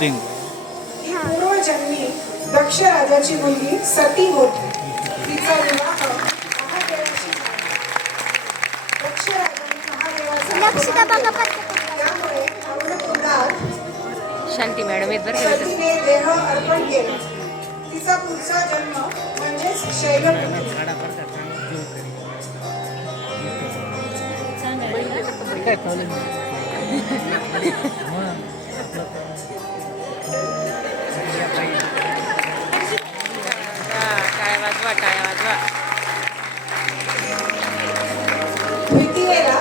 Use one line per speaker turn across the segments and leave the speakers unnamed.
Shooting
पूर्वजन्मी दक्ष राजाची मुलगी सती होती तिचा विवाह महादेवाशी दक्ष राजाने. त्यामुळे
शांती मॅडम.
सतीने देह अर्पण केला. तिचा पुढचा जन्म म्हणजेच शैलपुत्री
वाजवा वाजवा
द्वितीयेला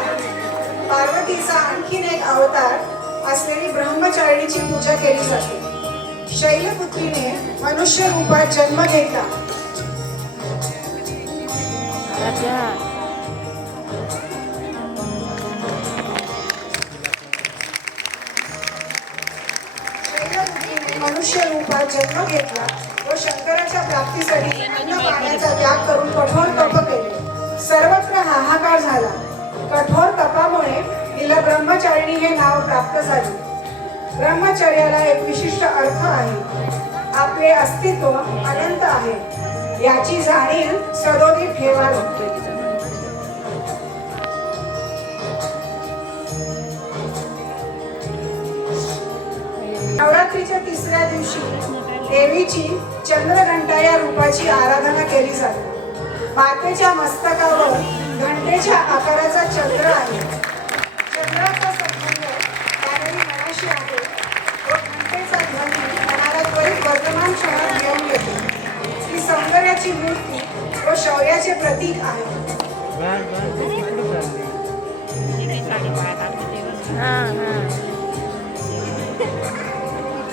पार्वतीचा आणखीन एक अवतार असलेली ब्रह्मचारिणीची पूजा केली जाते. शैलपुत्रीने मनुष्य रूपात जन्म घेतला. मनुष्य रूपात जन्म घेतला व शंकराच्या प्राप्तीसाठी अन्न पाण्याचा त्याग करून कठोर तप केले. सर्वत्र हाहाकार झाला. कठोर तपामुळे तिला ब्रह्मचारिणी हे नाव प्राप्त झाले. ब्रह्मचर्याला एक विशिष्ट अर्थ आहे. आपले अस्तित्व अनंत आहे. याची जाणीव सदोदित लागते नवरात्रीच्या तिसऱ्या दिवशी देवीची चंद्रघंटा या रूपाची आराधना केली जाते. मातेच्या मस्तकावर घंटेच्या आकाराचा चंद्र आहे. चंद्राचा संबंध मनाशी आहे. व घंटेचा ध्वनी मनाला त्वरित वर्तमान क्षणात घेऊन येते. ही सौंदर्याची मूर्ती व शौर्याचे प्रतीक आहे.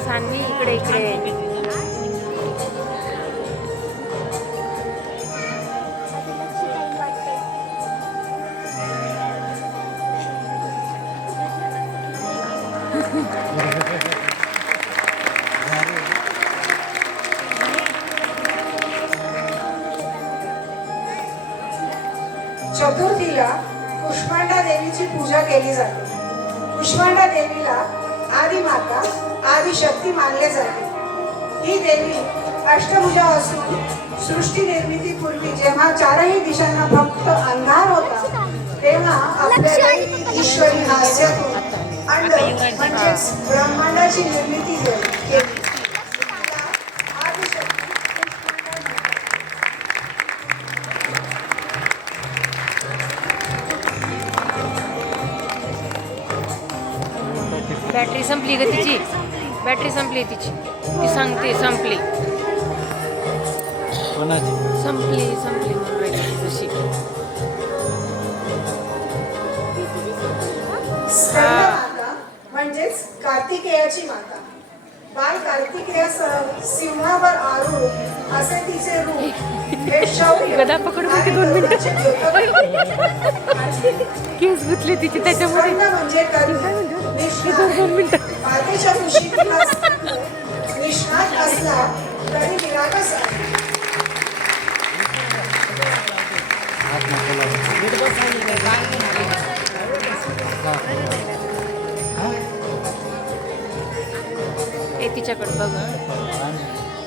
हा इकडे इकडे.
चतुर्थीला कुष्मांडा देवीची पूजा केली जाते. कुष्मांडा देवीला आदिमाता आदिशक्ती मानले जाते. ही देवी अष्टभुजा असून सृष्टी निर्मितीपूर्वी जेव्हा चारही दिशांना फक्त अंधार होता तेव्हा आपल्या ईश्वरी हास्यातून अंड म्हणजेच ब्रह्मांडाची निर्मिती केली.
बॅटरी संपली ग तिची. बॅटरी संपली तिची. ती सांगते संपली.
कोणाची?
संपली संपली म्हणून तशी.
म्हणजेच कार्तिकेयाची माता. बाल कार्तिकेयासह सिंहावर आरूढ असे तिचे रूप हे शौर्य
गदा पकडून होती दोन मिनिटं. केस गुतले तिची त्याच्यामध्ये
म्हणजे
दोन मिनिटं
मातेच्या
तिच्याकडे बघ हे.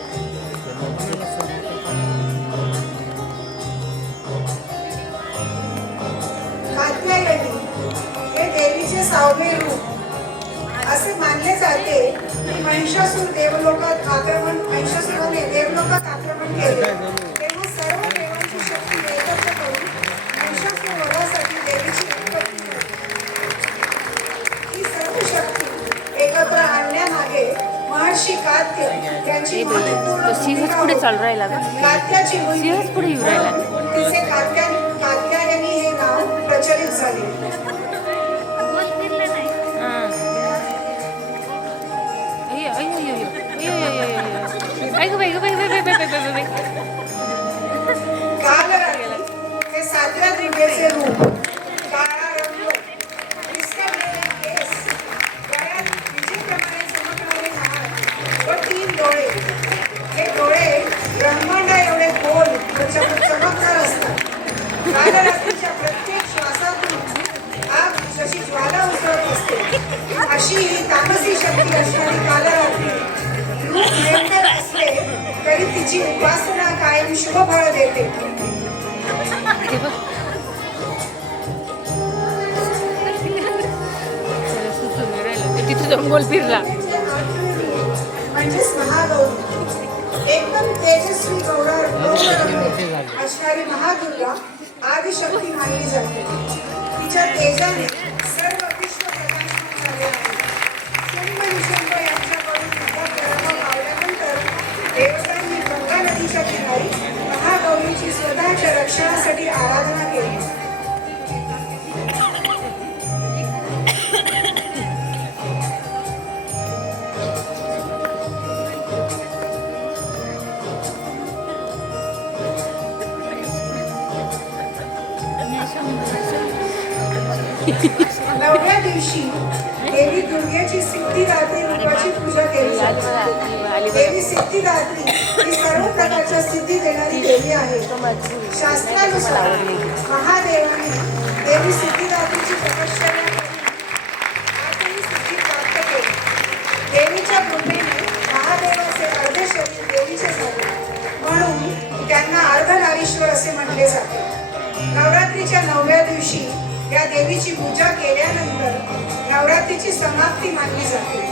देवीचे रूप असे मानले जाते की महिषासूर देवलोकात आक्रमण महिषासुराने देवलोकात आक्रमण केले. तेव्हा सर्व देवांची शक्ती एकत्र करून महिषासूर वधासाठी देवीची उत्पत्ती झाली. ही सर्व शक्ती एकत्र आणण्यामागे महर्षी कात्य यांची
ए बाई,
महत्त्वपूर्ण
राहिलं. फिरला
म्हणजेच एकदम तेजस्वी असणारी महादुर्गा आदिशक्ती मानली जाते तिच्या तेजाने नवव्या दिवशी देवी दुर्गेची सिद्धिदात्री रूपाची पूजा केली जाते. देवी सिद्धिदात्री ही सर्व प्रकारच्या सिद्धी देणारी देवी आहे. शास्त्रानुसार महादेवाने देवी सिद्धिदात्रीची तपश्चर्या करून सिद्धी प्राप्त केली. देवीच्या कृपेने महादेवाचे अर्ध शरीर देवीचे झाले. म्हणून त्यांना अर्धनारीश्वर असे म्हटले जाते. नवरात्रीच्या नवव्या दिवशी या देवीची पूजा केल्यानंतर नवरात्रीची समाप्ती मानली जाते.